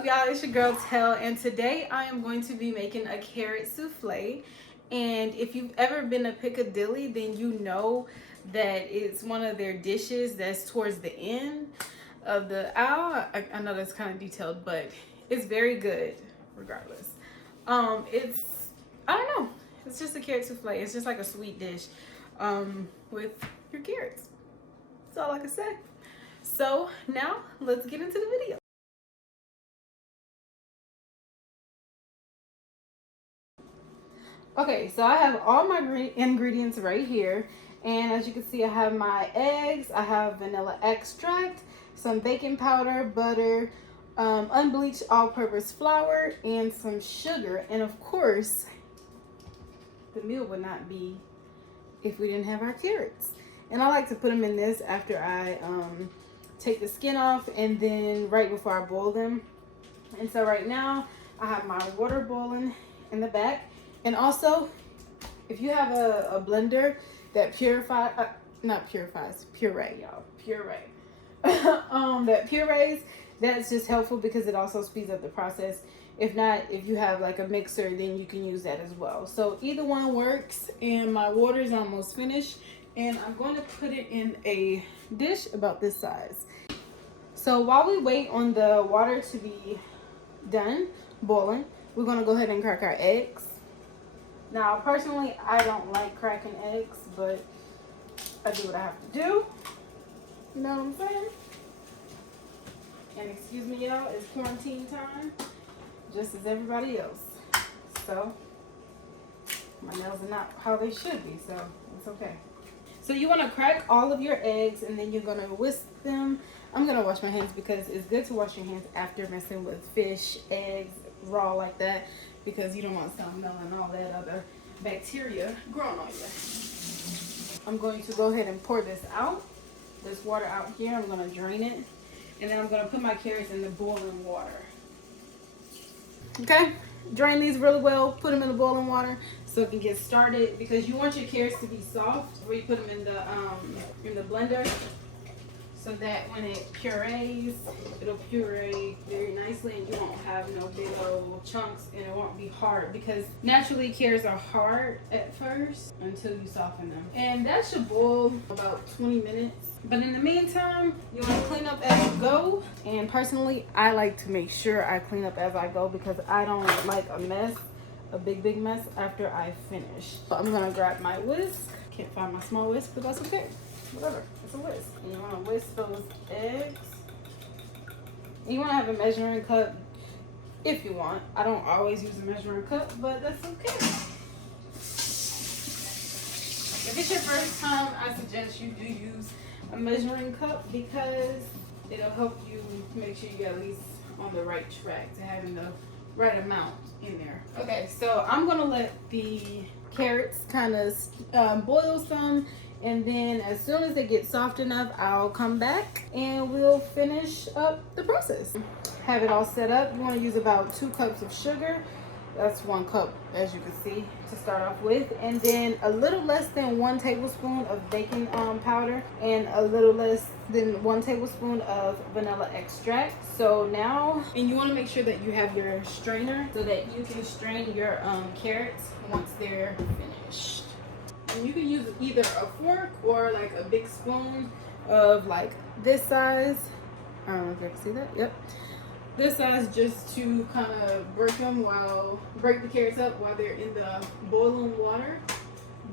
up, y'all? It's your girl Tell, and today I am going to be making a carrot souffle. And if you've ever been to Piccadilly, then you know that it's one of their dishes that's towards the end of the aisle. I know that's kind of detailed, but it's very good regardless. It's, I don't know, it's just a carrot souffle. It's just like a sweet dish with your carrots. That's all I can say. So now let's get into the video. Okay, so I have all my ingredients right here. And as you can see, I have my eggs, I have vanilla extract, some baking powder, butter, unbleached all-purpose flour, and some sugar. And of course, the meal would not be if we didn't have our carrots. And I like to put them in this after I take the skin off and then right before I boil them. And so right now, I have my water boiling in the back. And also, if you have a blender that puree, y'all, puree. That purees, that's just helpful because it also speeds up the process. If not, if you have like a mixer, then you can use that as well. So either one works, and my water is almost finished. And I'm going to put it in a dish about this size. So while we wait on the water to be done boiling, we're going to go ahead and crack our eggs. Now, personally, I don't like cracking eggs, but I do what I have to do. You know what I'm saying? And excuse me, y'all, it's quarantine time, just as everybody else. So, my nails are not how they should be, so it's okay. So you want to crack all of your eggs, and then you're going to whisk them. I'm going to wash my hands because it's good to wash your hands after messing with fish, eggs, raw like that, because you don't want salmonella and all that other bacteria growing on you. I'm going to go ahead and pour this water out here. I'm going to drain it, and then I'm going to put my carrots in the boiling water. Okay, drain these really well, put them in the boiling water so it can get started, because you want your carrots to be soft before you put them in the blender, so that when it purees, it'll puree very nicely and you won't have no big old chunks, and it won't be hard, because naturally carrots are hard at first until you soften them. And that should boil about 20 minutes. But in the meantime, you want to clean up as you go. And personally, I like to make sure I clean up as I go, because I don't like a mess, a big mess after I finish. So I'm going to grab my whisk. Can't find my small whisk, but that's okay. Whatever, it's a whisk. And you want to whisk those eggs. And you want to have a measuring cup if you want. I don't always use a measuring cup, but that's okay. If it's your first time, I suggest you do use a measuring cup, because it'll help you make sure you're at least on the right track to having the right amount in there. Okay, so I'm gonna let the carrots kind of boil some, and then as soon as they get soft enough, I'll come back and we'll finish up the process. Have it all set up. You want to use about 2 cups of sugar. That's 1 cup, as you can see, to start off with. And then a little less than 1 tablespoon of baking powder, and a little less than 1 tablespoon of vanilla extract. So now, and you want to make sure that you have your strainer so that you can strain your carrots once they're finished. And you can use either a fork or like a big spoon of like this size. I don't know if you can see that. Yep. This size, just to kind of break the carrots up while they're in the boiling water.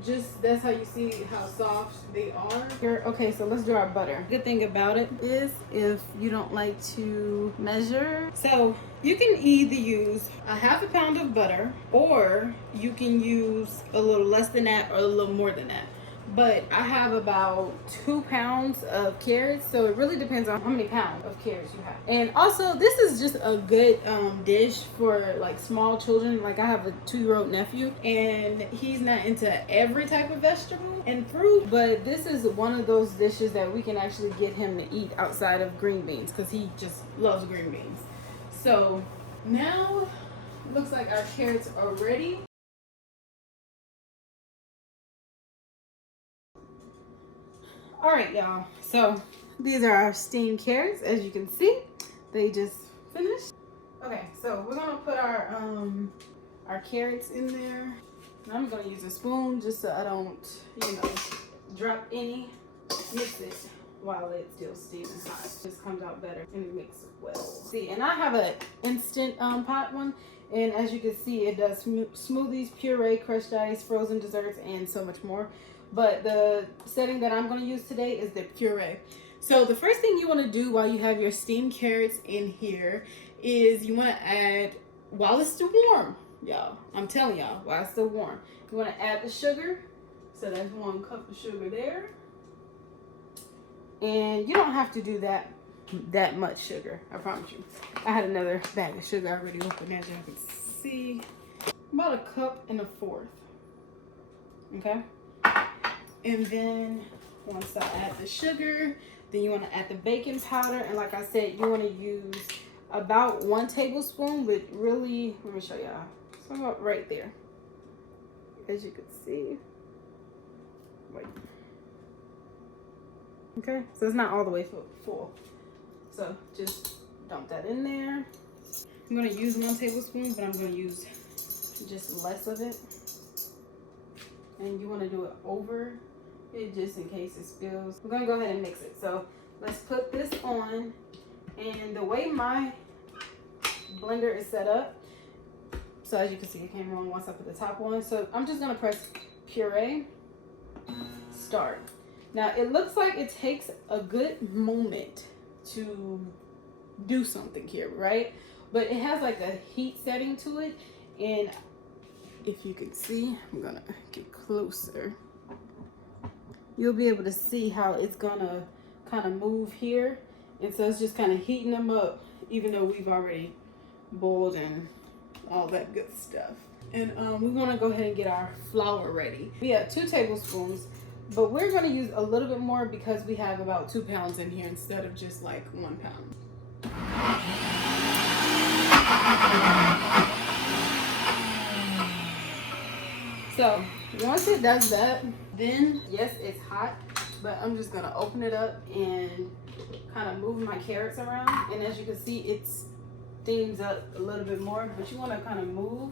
Just, that's how you see how soft they are. Here, okay, so let's do our butter. Good thing about it is, if you don't like to measure, so you can either use a ½ pound of butter, or you can use a little less than that or a little more than that. But I have about 2 pounds of carrots, so it really depends on how many pounds of carrots you have. And also, this is just a good dish for like small children. Like, I have a 2-year-old nephew, and he's not into every type of vegetable and fruit, but this is one of those dishes that we can actually get him to eat outside of green beans, because he just loves green beans. So now, looks like our carrots are ready. All right, y'all, so these are our steamed carrots. As you can see, they just finished. Okay, so we're gonna put our carrots in there. And I'm gonna use a spoon just so I don't, you know, drop any. Mix it while it's still steaming hot. It just comes out better and it mixes well. See, and I have an instant pot one, and as you can see, it does smoothies, puree, crushed ice, frozen desserts, and so much more. But the setting that I'm going to use today is the puree. So the first thing you want to do while you have your steamed carrots in here is you want to add, while it's still warm, y'all, I'm telling y'all, while it's still warm, you want to add the sugar. So that's 1 cup of sugar there. And you don't have to do that much sugar, I promise you. I had another bag of sugar already open, as y'all can see. About 1 1/4 cups. Okay? And then once I add the sugar, then you want to add the baking powder. And like I said, you want to use about 1 tablespoon, but really, let me show y'all. So about right there. As you can see. Wait. Okay, so it's not all the way full. So just dump that in there. I'm gonna use 1 tablespoon, but I'm gonna use just less of it. And you wanna do it over it just in case it spills. We're gonna go ahead and mix it. So let's put this on. And the way my blender is set up, so as you can see, it came on once I put the top on. So I'm just gonna press puree, start. Now, it looks like it takes a good moment to do something here, right? But it has like a heat setting to it. And if you can see, I'm gonna get closer. You'll be able to see how it's gonna kind of move here. And so it's just kind of heating them up, even though we've already boiled and all that good stuff. And we wanna go ahead and get our flour ready. We have 2 tablespoons. But we're going to use a little bit more because we have about 2 pounds in here instead of just like 1 pound. So once it does that, then yes, it's hot, but I'm just going to open it up and kind of move my carrots around. And as you can see, it steams up a little bit more, but you want to kind of move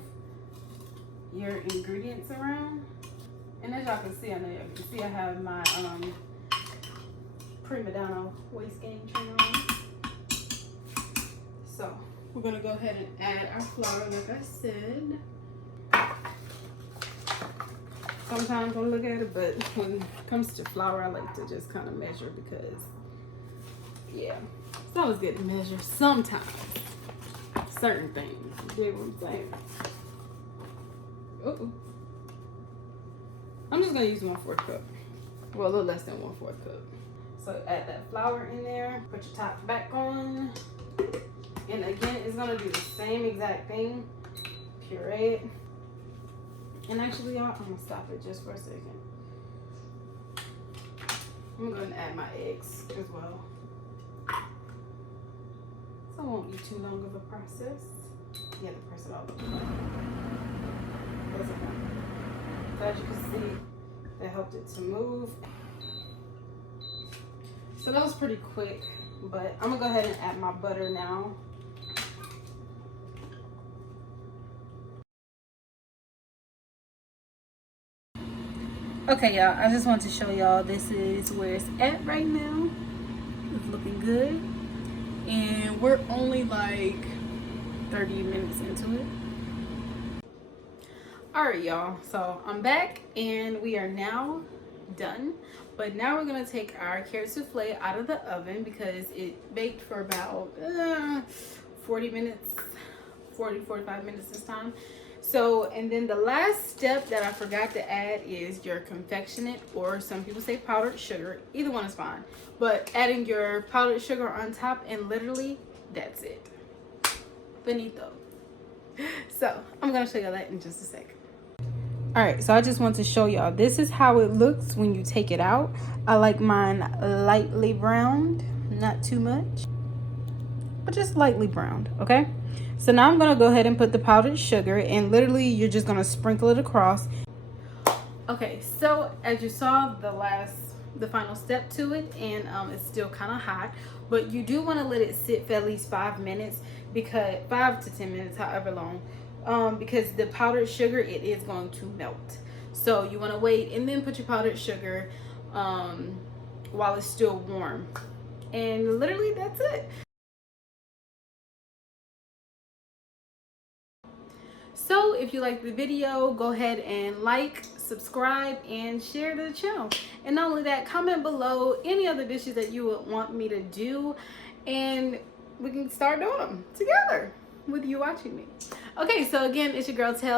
your ingredients around. And as y'all can see, I know y'all can see I have my prima donna waist gain trainer on. So we're gonna go ahead and add our flour, like I said. Sometimes I'll look at it, but when it comes to flour, I like to just kind of measure because, yeah, it's always good to measure sometimes. Certain things, you get what I'm saying? Uh-oh. I'm just gonna use 1/4 cup. Well, a little less than 1/4 cup. So add that flour in there, put your top back on. And again, it's gonna do the same exact thing. Puree it. And actually, y'all, I'm gonna stop it just for a second. I'm gonna add my eggs as well. So it won't be too long of a process. You have to press it all over. That's okay. So as you can see, that helped it to move. So that was pretty quick, but I'm gonna go ahead and add my butter now. Okay, y'all, I just want to show y'all this is where it's at right now. It's looking good. And we're only like 30 minutes into it. Alright, y'all, so I'm back and we are now done. But now we're gonna take our carrot souffle out of the oven because it baked for about 40 minutes, 45 minutes this time. So, and then the last step that I forgot to add is your confectionate, or some people say powdered sugar. Either one is fine. But adding your powdered sugar on top, and literally that's it. Benito. So I'm gonna show y'all that in just a second. All right, so I just want to show y'all, this is how it looks when you take it out. I like mine lightly browned, not too much, but just lightly browned. Okay, so now I'm gonna go ahead and put the powdered sugar, and literally you're just gonna sprinkle it across. Okay, so as you saw, the final step to it, and it's still kind of hot, but you do want to let it sit for at least 5 minutes because 5 to 10 minutes, however long, because the powdered sugar, it is going to melt. So you want to wait and then put your powdered sugar while it's still warm. And literally that's it. So if you like the video, go ahead and like, subscribe, and share the channel. And not only that, comment below any other dishes that you would want me to do, and we can start doing them together with you watching me. Okay, so again, it's your girl Tel.